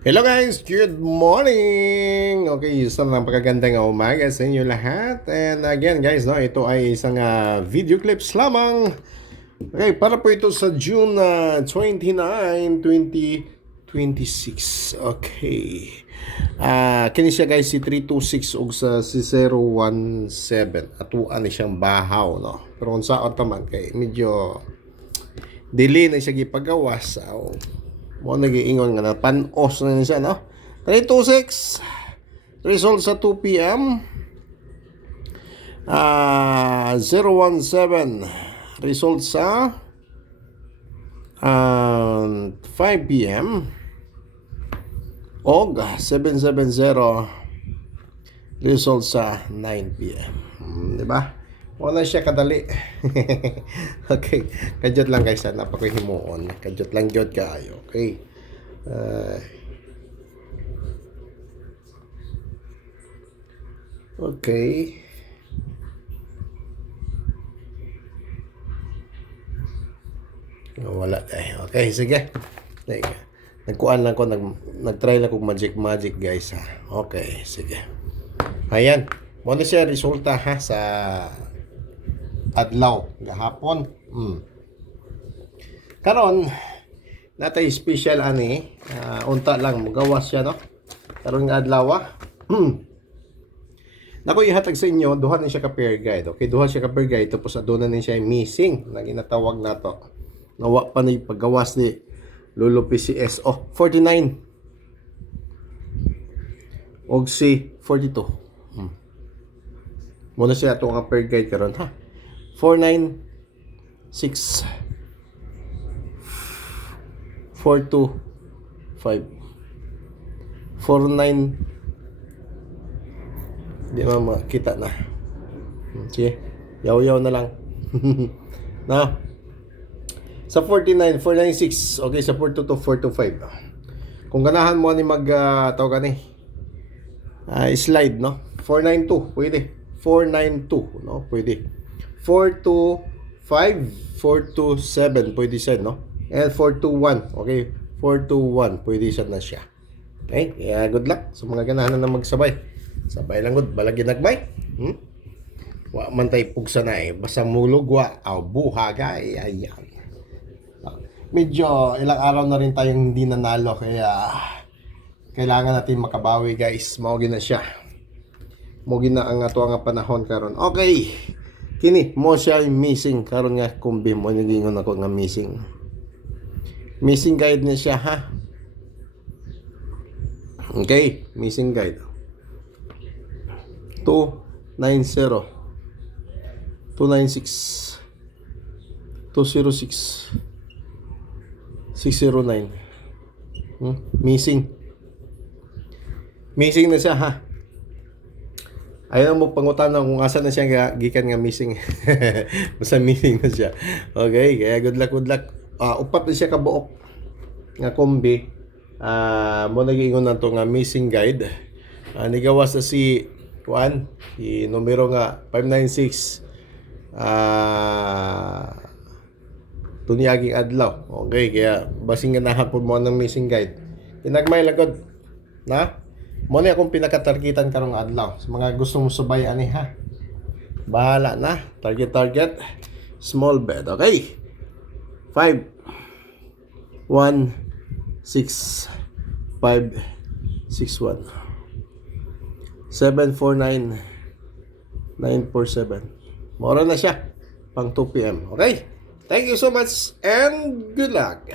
Hello guys, good morning! Okay, isang napakagandang umaga sa inyo lahat. And again guys, no, ito ay isang video clips lamang. Okay, para po ito sa June 29, 2026. Okay. Kini siya guys si 326 ug sa si 017. Atuan ni siyang bahaw, no. Pero kung saan taman kay medyo delay na siya gipagawas. Mo nag-iingon nga na panos na siya, no? 326 result sa 2 p.m. 017 result sa 5 p.m. og 770 result sa 9 p.m. Di ba? Wala siya kadali. Okay. Kadyot lang guys. Napakihimuon. Kadyot lang jod kaayo. Okay. Okay. Wala eh. Okay, sige. Nagkuan lang ko. Nag-try lang kong magic guys ha. Okay, sige. Ayan. Muna siya resulta ha sa adlaw gahapon. Karon natay special ani unta lang magawas siya, no? Karon nga adlaw nako ihatag sa inyo duha na siya ka pair guide. Okay, duha siya ka pair guide tapos aduna ni siya missing na ginatawag nato. Nawa pa ni paggawas ni Lolo PCS 49 og si 42. Muna siya ato nga pair guide karon ha. 496 425 49 di ba makita na. Sige, yaw-yaw na lang. Na sa 49 496 okay, sa 422 425 kung ganahan mo ni mag tawag ni slide, no? 492 pwede, 492, no? Pwede 425 427 pwede siya, no? And 421 okay, 421 pwede siya na siya. Okay, kaya good luck sa mga ganahan na magsabay. Sabay lang good, balagi nagbay. Wa man tay pugsa na eh, basta mulog wa aw buhagay. Ayan. Medyo ilang araw na rin tayong hindi nanalo kaya kailangan natin makabawi guys. Mao gina siya. Mo gina ang ato nga panahon karon. Okay. Kini mo siya missing karon nga kumbi mo nigingon ako nga missing. Missing guide na siya ha. Okay, missing guide. 290 296 206 609 missing na siya ha. Ayaw mo pangutanan kung asa na siya gikan nga missing. Basta missing na siya. Okay, kaya good luck upat na siya kabuok nga kombi. Mo nagiingon na to nga missing guide. Nigawas na si Juan, si numero nga 596 tunyaging adlaw. Okay, kaya basing ganahan po mo ng missing guide. Tinagmay lagod na mo na akong pinakatargetan karong adlaw. Sa mga gusto mo subay ani ha. Bahala na. Target small bet. Okay. 5 1 6 5 6 1 749 947. Mora na siya pang 2 p.m. Okay? Thank you so much and good luck.